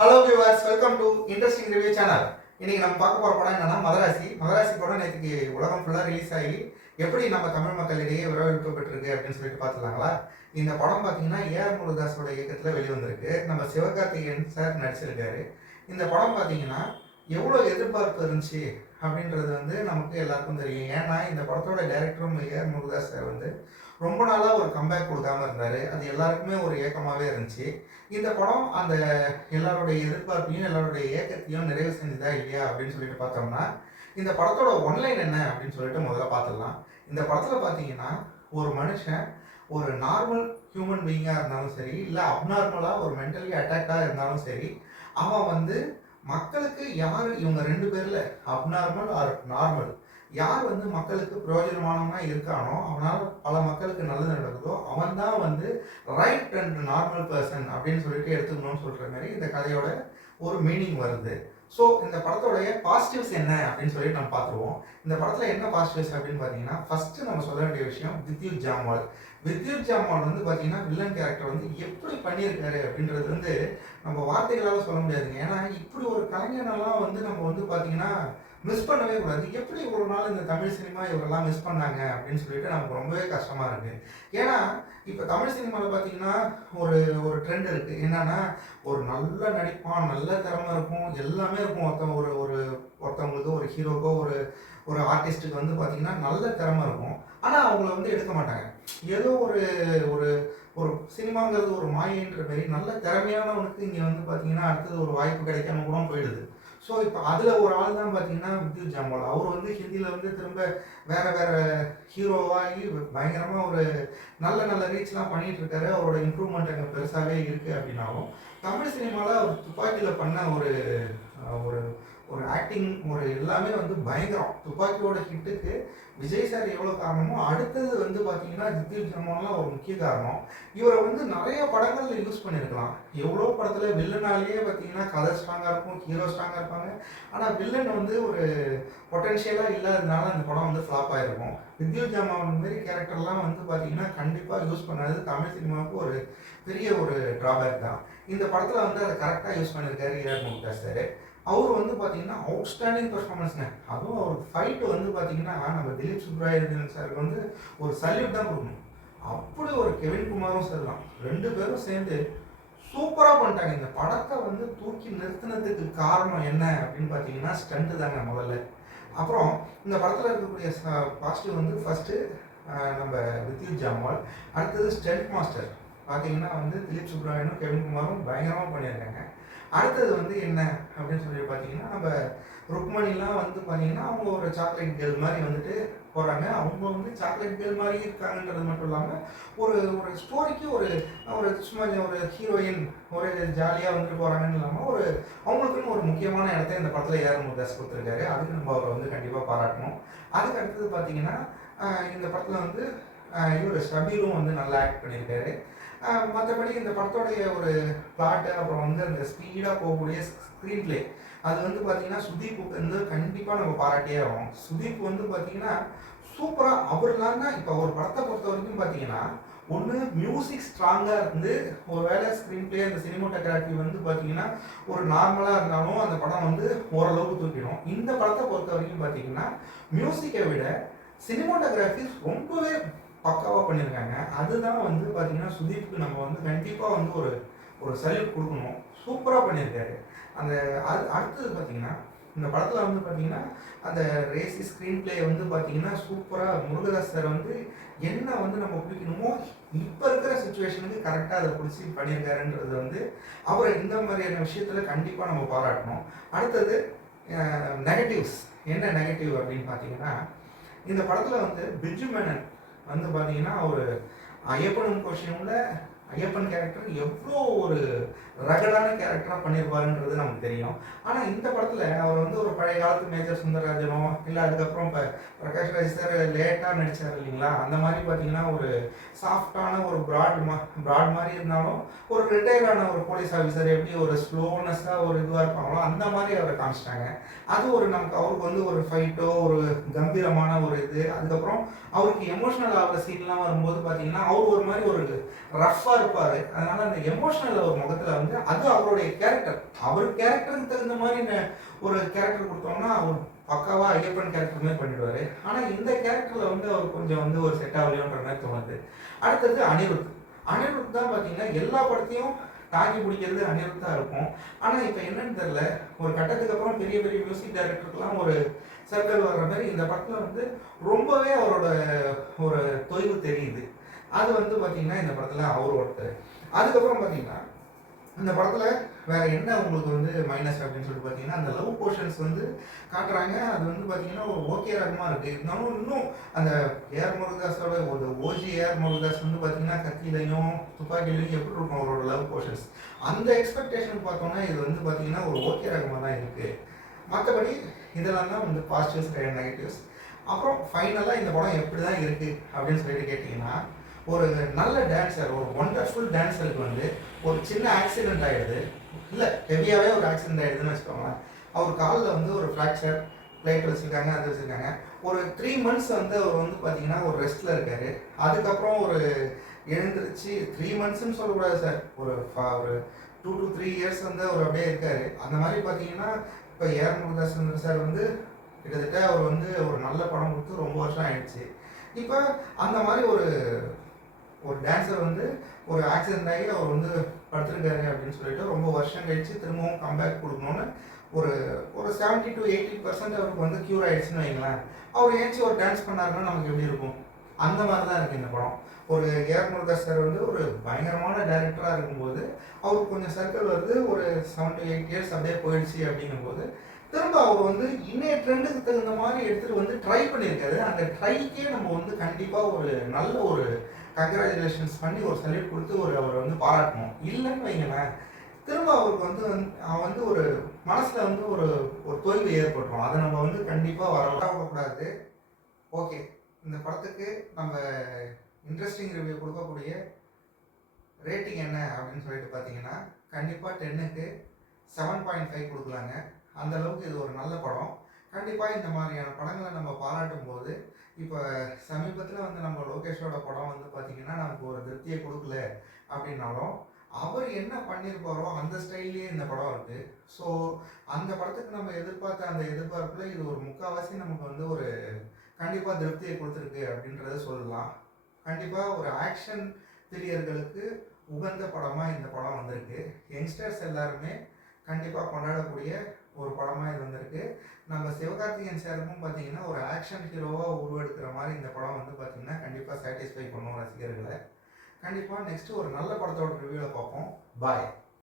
Hello viewers, welcome to interesting review channel. இன்னைக்கு நம்ம பார்க்க போகிற படம் என்னன்னா மதராசி படம் நேற்றுக்கு உலகம் ஃபுல்லாக ரிலீஸ் ஆகி எப்படி நம்ம தமிழ் மக்களிடையே வரவேற்பு பெற்றிருக்கு அப்படின்னு சொல்லிட்டு பார்த்துலாங்களா. இந்த படம் பார்த்தீங்கன்னா ஏஆர் முருகதாஸோட இயக்கத்தில் வெளிவந்திருக்கு. நம்ம சிவகார்த்திகேயன் சார் நடிச்சிருக்காரு. இந்த படம் பார்த்தீங்கன்னா எவ்வளோ எதிர்பார்ப்பு இருந்துச்சு அப்படின்றது நமக்கு எல்லாருக்கும் தெரியும். ஏன்னா இந்த படத்தோட டைரக்டரும் ஏஆர் முருகதாஸ் சார் ரொம்ப நாளாக ஒரு கம்பேக் கொடுக்காம இருந்தார். அது எல்லாருக்குமே ஒரு ஏக்கமாகவே இருந்துச்சு. இந்த படம் அந்த எல்லாருடைய எதிர்பார்ப்பையும் எல்லாருடைய ஏக்கத்தையும் நிறைவு செஞ்சதா இல்லையா அப்படின்னு சொல்லிட்டு பார்த்தோம்னா, இந்த படத்தோட ஒன்லைன் என்ன அப்படின்னு சொல்லிட்டு முதல்ல பார்த்துடலாம். இந்த படத்தில் பார்த்தீங்கன்னா ஒரு மனுஷன் ஒரு நார்மல் ஹியூமன் பீயிங்காக இருந்தாலும் சரி, இல்லை அப்நார்மலாக ஒரு மென்டலி அட்டாக்டாக இருந்தாலும் சரி, அவன் மக்களுக்கு யார் இவங்க ரெண்டு பேரில் அப்நார்மல் ஆர் நார்மல் யார் மக்களுக்கு பிரயோஜனமானவனா இருக்கானோ, அவனால் பல மக்களுக்கு நல்லது நடக்குதோ, அவன் தான் ரைட் அண்ட் நார்மல் பர்சன் அப்படின்னு சொல்லிட்டு எடுத்துக்கணும்னு சொல்கிற மாதிரி இந்த கதையோட ஒரு மீனிங் வருது. ஸோ இந்த படத்தோடைய பாசிட்டிவ்ஸ் என்ன அப்படின்னு சொல்லிட்டு நம்ம பார்த்துருவோம். இந்த படத்தில் என்ன பாசிட்டிவ்ஸ் அப்படின்னு பார்த்தீங்கன்னா, ஃபஸ்ட்டு நம்ம சொல்ல வேண்டிய விஷயம் வித்யுத் ஜாம்வால். வித்யுத் ஜாம்வால் பார்த்தீங்கன்னா வில்லன் கேரக்டர் எப்படி பண்ணியிருக்காரு அப்படின்றது நம்ம வார்த்தைகளால் சொல்ல முடியாதுங்க. ஏன்னா இப்படி ஒரு கலைஞனெல்லாம் நம்ம பார்த்தீங்கன்னா மிஸ் பண்ணவே கூடாது. எப்படி ஒரு நாள் இந்த தமிழ் சினிமா இவரெல்லாம் மிஸ் பண்ணாங்க அப்படின்னு சொல்லிட்டு நமக்கு ரொம்பவே கஷ்டமாக இருக்குது. ஏன்னா இப்போ தமிழ் சினிமாவில் பார்த்தீங்கன்னா ஒரு ஒரு ட்ரெண்ட் இருக்குது. என்னன்னா ஒரு நல்ல நடிப்பான், நல்ல திறமை இருக்கும், எல்லாமே இருக்கும். ஒருத்தவங்களுக்கு ஒரு ஹீரோக்கோ ஒரு ஆர்டிஸ்ட்டுக்கு பார்த்தீங்கன்னா நல்ல திறமை இருக்கும். ஆனால் அவங்கள எடுக்க மாட்டாங்க. ஏதோ ஒரு ஒரு ஒரு சினிமாங்கிறது ஒரு மாயன்ற மாரி நல்ல திறமையானவனுக்கு இங்கே பார்த்தீங்கன்னா அடுத்தது ஒரு வாய்ப்பு கிடைக்காம கூட போயிடுது. ஸோ இப்போ அதில் ஒரு ஆள் தான் பார்த்தீங்கன்னா வித்யுத் ஜாம்வால். அவர் ஹிந்தியில் திரும்ப வேறு ஹீரோவாகி பயங்கரமாக ஒரு நல்ல நல்ல ரீச்லாம் பண்ணிகிட்டு இருக்காரு. அவரோட இம்ப்ரூவ்மெண்ட் அங்கே பெருசாகவே இருக்குது. அப்படின்னாலும் தமிழ் சினிமாவில் அவர் துப்பாக்கியில் பண்ண ஒரு ஒரு ஒரு ஆக்டிங் ஒரு எல்லாமே பயங்கரம். துப்பாக்கியோட ஹிட்டுக்கு விஜய் சார் எவ்வளோ காரணமோ, அடுத்தது பார்த்தீங்கன்னா வித்யுத் ஜாம்வால்லாம் ஒரு முக்கிய காரணம். இவரை நிறைய படங்களில் யூஸ் பண்ணியிருக்கலாம். எவ்வளோ படத்தில் வில்லனாலேயே பார்த்தீங்கன்னா கதை ஸ்ட்ராங்காக இருக்கும், ஹீரோ ஸ்ட்ராங்காக இருப்பாங்க. ஆனால் வில்லன் ஒரு பொட்டென்ஷியலாக இல்லாததுனால அந்த படம் ஃப்ளாப் ஆகிருக்கும். வித்யுத் ஜாம்வால் மாரி கேரக்டர்லாம் பார்த்தீங்கன்னா கண்டிப்பாக யூஸ் பண்ணாது தமிழ் சினிமாவுக்கு ஒரு பெரிய ஒரு ட்ராபேக் தான். இந்த படத்தில் அதை கரெக்டாக யூஸ் பண்ணியிருக்காரு ஏஆர் முருகதாஸ் சார். அவர் பார்த்தீங்கன்னா அவுட்ஸ்டாண்டிங் பெர்ஃபார்மன்ஸ்ங்க. அதுவும் அவர் ஃபைட்டு பார்த்தீங்கன்னா நம்ம திலீப் சுப்ராயன் சாருக்கு ஒரு சல்யூட் தான் கொடுக்கணும். அப்படி ஒரு கெவின் குமாரும் சொல்லலாம், ரெண்டு பேரும் சேர்ந்து சூப்பராக பண்ணிட்டாங்க. இந்த படத்தை தூக்கி நிறுத்தினதுக்கு காரணம் என்ன அப்படின்னு பார்த்தீங்கன்னா ஸ்டண்ட்டு தாங்க முதல்ல. அப்புறம் இந்த படத்தில் இருக்கக்கூடிய பாசிட்டிவ் ஃபஸ்ட்டு நம்ம வித்யுத் ஜாம்வால், அடுத்தது ஸ்டண்ட் மாஸ்டர் பார்த்தீங்கன்னா திலீப் சுப்ராயனும் கெவின் குமாரும் பயங்கரமாக பண்ணியிருக்காங்க. அடுத்தது என்ன அப்படின்னு சொல்லி பார்த்தீங்கன்னா, நம்ம ருக்மணிலாம் பார்த்தீங்கன்னா அவங்க ஒரு சாக்லேட் கேர்ள் மாதிரி போகிறாங்க. அவங்க சாக்லேட் கேர்ள் மாதிரி இருக்காங்கன்றது மட்டும் இல்லாமல் ஒரு ஒரு ஸ்டோரிக்கு ஒரு ஒரு சும்மா ஒரு ஹீரோயின் ஒரு ஜாலியாக போகிறாங்கன்னு இல்லாமல் அவங்களுக்குன்னு ஒரு முக்கியமான இடத்த இந்த படத்தில் ஏஆர் முருகதாஸ் கொடுத்துருக்காரு. அதுக்கு நம்ம அவரை கண்டிப்பாக பாராட்டணும். அதுக்கு அடுத்தது பார்த்தீங்கன்னா இந்த படத்தில் இவர் ஷபீரும் நல்லா ஆக்ட் பண்ணியிருக்காரு. மற்றபடி இந்த படத்தோடைய ஒரு பிளாட்டு, அப்புறம் அந்த ஸ்பீடாக போகக்கூடிய ஸ்க்ரீன் பிளே, அது பார்த்தீங்கன்னா சுதீப்புக்கு கண்டிப்பாக நம்ம பாராட்டியே ஆகும். சுதீப் பார்த்தீங்கன்னா சூப்பராக அவர்லாம் தான். இப்போ ஒரு படத்தை பொறுத்த வரைக்கும் பார்த்தீங்கன்னா ஒன்று மியூசிக் ஸ்ட்ராங்காக ஒரு வேளை ஸ்க்ரீன் பிளே அந்த சினிமோட்டோகிராஃபி பார்த்தீங்கன்னா ஒரு நார்மலாக இருந்தாலும் அந்த படம் ஓரளவுக்கு தூக்கிடும். இந்த படத்தை பொறுத்த வரைக்கும் பார்த்தீங்கன்னா மியூசிக்கை விட சினிமோட்டோகிராஃபி ரொம்பவே பக்காவாக பண்ணியிருக்காங்க. அதுதான் பார்த்தீங்கன்னா சுதீப்புக்கு நம்ம கண்டிப்பாக ஒரு ஒரு சல்யூட் கொடுக்கணும். சூப்பராக பண்ணியிருக்காரு. அடுத்தது பார்த்தீங்கன்னா இந்த படத்தில் பார்த்தீங்கன்னா அந்த ரேசி ஸ்க்ரீன் பிளே பார்த்தீங்கன்னா சூப்பராக முருகதாஸ் சார் என்ன நம்ம பிடிக்கணுமோ இப்போ இருக்கிற சுச்சுவேஷனுக்கு கரெக்டாக அதை பிடிச்சி பண்ணியிருக்காருன்றது அவரை இந்த மாதிரியான விஷயத்தில் கண்டிப்பாக நம்ம பாராட்டணும். அடுத்தது நெகட்டிவ்ஸ். என்ன நெகட்டிவ் அப்படின்னு பார்த்தீங்கன்னா, இந்த படத்தில் பிஜு மேனன் பார்த்தீங்கன்னா ஒரு ஐயப்பன் கொஷனில் ஐயப்பன் கேரக்டர் எவ்வளோ ஒரு ரகடான கேரக்டராக பண்ணியிருப்பாருன்றது நமக்கு தெரியும். ஆனால் இந்த படத்தில் அவர் ஒரு பழைய காலத்து மேஜர் சுந்தரராஜனோ இல்லை அதுக்கப்புறம் இப்போ பிரகாஷ் ராஜ் சார் லேட்டாக நடித்தார் இல்லைங்களா, அந்த மாதிரி பார்த்தீங்கன்னா ஒரு சாஃப்டான ஒரு ப்ராட் மாதிரி இருந்தாலும் ஒரு ரிட்டையர்டான ஒரு போலீஸ் ஆஃபீஸர் எப்படி ஒரு ஸ்லோனஸ்ஸாக ஒரு இதுவாக இருப்பாங்களோ அந்த மாதிரி அவரை காமிச்சிட்டாங்க. அது நமக்கு அவருக்கு ஒரு ஃபைட்டோ ஒரு கம்பீரமான ஒரு இது, அதுக்கப்புறம் அவருக்கு எமோஷனல் ஆகிற சீன்லாம் வரும்போது பார்த்தீங்கன்னா அவர் ஒரு மாதிரி ஒரு ரஃப்பாக இருப்பாரு. அதனால அந்த எமோஷனல் ஒரு முகத்துல வந்து அது அவருடைய கேரக்டர். அவர் கேரக்டருக்கு தகுந்த மாதிரி ஒரு கேரக்டர் கொடுத்தோம்னா அவர் பக்காவா ஐயப்பன் கேரக்டர் மாதிரி பண்ணிடுவாரு. ஆனா இந்த கேரக்டர்ல வந்து அவர் கொஞ்சம் வந்து ஒரு செட் ஆகலையோன்ற மாதிரி தோணுது. அடுத்தது அனிருத். அனிருத் தான் பாத்தீங்கன்னா எல்லா படத்தையும் தாங்கி பிடிக்கிறது அனிருத்தா இருக்கும். ஆனா இப்ப என்னன்னு தெரியல, ஒரு கட்டத்துக்கு அப்புறம் பெரிய பெரிய மியூசிக் டைரக்டருக்குலாம் ஒரு சர்க்கிள் வர்ற மாதிரி இந்த படத்துல வந்து ரொம்பவே அவரோட ஒரு தொய்வு தெரியுது. அது வந்து பாத்தீங்கன்னா இந்த படத்துல அவர் ஒருத்தர். அதுக்கப்புறம் பாத்தீங்கன்னா இந்த படத்துல வேற என்ன உங்களுக்கு வந்து மைனஸ் அப்படின்னு சொல்லிட்டு பாத்தீங்கன்னா அந்த லவ் போர்ஷன்ஸ் வந்து காட்டுறாங்க. அது வந்து பாத்தீங்கன்னா ஒரு ஓகே ரகமா இருக்கு. இருந்தாலும் இன்னும் அந்த ஏஆர் முருகதாஸோட ஒரு ஓஜி ஏஆர் முருகதாஸ் வந்து பாத்தீங்கன்னா கத்திலையும் துப்பாக்கிலையும் எப்படி இருக்கும் அவரோட லவ் போர்ஷன்ஸ், அந்த எக்ஸ்பெக்டேஷன் பார்த்தோம்னா இது வந்து பாத்தீங்கன்னா ஒரு ஓகே ரகமா தான் இருக்கு. மற்றபடி இதெல்லாம் தான் வந்து பாசிட்டிவ்ஸ் அண்ட் நெகட்டிவ்ஸ். அப்புறம் ஃபைனலாக இந்த படம் எப்படி தான் இருக்குது அப்படின்னு சொல்லிட்டு கேட்டிங்கன்னா, ஒரு நல்ல டான்ஸர், ஒரு ஒண்டர்ஃபுல் டான்ஸருக்கு வந்து ஒரு சின்ன ஆக்சிடென்ட் ஆகிடுது. இல்லை ஹெவியாகவே ஒரு ஆக்சிடென்ட் ஆகிடுதுன்னு வச்சுக்கோங்களேன். அவர் காலில் வந்து ஒரு ஃப்ராக்சர், பிளேட் வச்சுருக்காங்க, அது வச்சுருக்காங்க. ஒரு 3 months வந்து அவர் வந்து பார்த்தீங்கன்னா ஒரு ரெஸ்ட்டில் இருக்கார். அதுக்கப்புறம் ஒரு எழுந்திரிச்சு 3 monthsன்னு சொல்லக்கூடாது சார், ஒரு 2 to 3 years வந்து அவர் அப்படியே இருக்கார். அந்த மாதிரி பார்த்தீங்கன்னா இப்போ ஏஆர் முருகதாஸ் சார் வந்து கிட்டத்தட்ட அவர் வந்து ஒரு நல்ல படம் கொடுத்து ரொம்ப வருஷம் ஆயிடுச்சு. இப்போ அந்த மாதிரி ஒரு ஒரு டான்ஸர் வந்து ஒரு ஆக்சிடென்ட் ஆகி அவர் வந்து படுத்திருக்காரு அப்படின்னு சொல்லிட்டு ரொம்ப வருஷம் கழிச்சு திரும்பவும் கம்பேக் கொடுக்கணும்னு ஒரு ஒரு 70 to 80% அவருக்கு வந்து க்யூர் ஆயிடுச்சுன்னு வைங்களேன். அவர் ஏஞ்சி ஒரு டான்ஸ் பண்ணாருன்னா நமக்கு எப்படி இருக்கும்? அந்த மாதிரி தான் இருக்குது இந்த படம். ஒரு ஏஆர் முருகதாஸ் சார் வந்து ஒரு பயங்கரமான டைரக்டராக இருக்கும்போது அவருக்கு கொஞ்சம் சர்க்கிள் வருது, ஒரு 7 to 8 years அப்படியே போயிடுச்சு அப்படிங்கும்போது திரும்ப அவர் வந்து இன்னைய ட்ரெண்டுக்கு தகுந்த மாதிரி எடுத்துகிட்டு வந்து ட்ரை பண்ணியிருக்காரு. அந்த ட்ரைக்கே நம்ம வந்து கண்டிப்பாக ஒரு நல்ல ஒரு கங்க்ராச்சுலேஷன்ஸ் பண்ணி ஒரு சல்யூட் கொடுத்து அவரை வந்து பாராட்டணும். இல்லைன்னு வைங்களேன், திரும்ப அவருக்கு வந்து ஒரு மனசில் வந்து ஒரு ஒரு தொய்வு ஏற்பட்டுரும். அதை நம்ம வந்து கண்டிப்பாக வரக்கூடாது. ஓகே, இந்த படத்துக்கு நம்ம இன்ட்ரெஸ்டிங் ரிவ்யூ கொடுக்கக்கூடிய ரேட்டிங் என்ன அப்படின்னு சொல்லிட்டு பார்த்தீங்கன்னா, கண்டிப்பாக 10க்கு 7.5 கொடுக்கலாங்க. அந்த அளவுக்கு இது ஒரு நல்ல படம். கண்டிப்பாக இந்த மாதிரியான படங்களை நம்ம பாராட்டும் போது, இப்போ சமீபத்தில் வந்து நம்ம லோகேஷோட படம் வந்து பார்த்திங்கன்னா நமக்கு ஒரு திருப்தியை கொடுக்கல அப்படின்னாலும், அவர் என்ன பண்ணியிருப்பாரோ அந்த ஸ்டைல்லேயே இந்த படம் இருக்குது. ஸோ அந்த படத்துக்கு நம்ம எதிர்பார்த்த அந்த எதிர்பார்ப்பில் இது ஒரு முக்கால்வாசி நமக்கு வந்து ஒரு கண்டிப்பாக திருப்தியை கொடுத்துருக்கு அப்படின்றத சொல்லலாம். கண்டிப்பாக ஒரு ஆக்ஷன் பிரியர்களுக்கு உகந்த படமாக இந்த படம் வந்திருக்கு. யங்ஸ்டர்ஸ் எல்லாருமே கண்டிப்பாக கொண்டாடக்கூடிய ஒரு படமாக இது வந்திருக்கு. நம்ம சிவகார்த்திகேயன் சாருக்கும் பார்த்தீங்கன்னா ஒரு ஆக்ஷன் ஹீரோவாக உருவெடுக்கிற மாதிரி இந்த படம் வந்து பார்த்திங்கன்னா கண்டிப்பாக சாட்டிஸ்ஃபை பண்ணும் ரசிகர்களை. கண்டிப்பாக நெக்ஸ்ட்டு ஒரு நல்ல படத்தோட ரிவ்யூவில் பார்ப்போம். பாய்.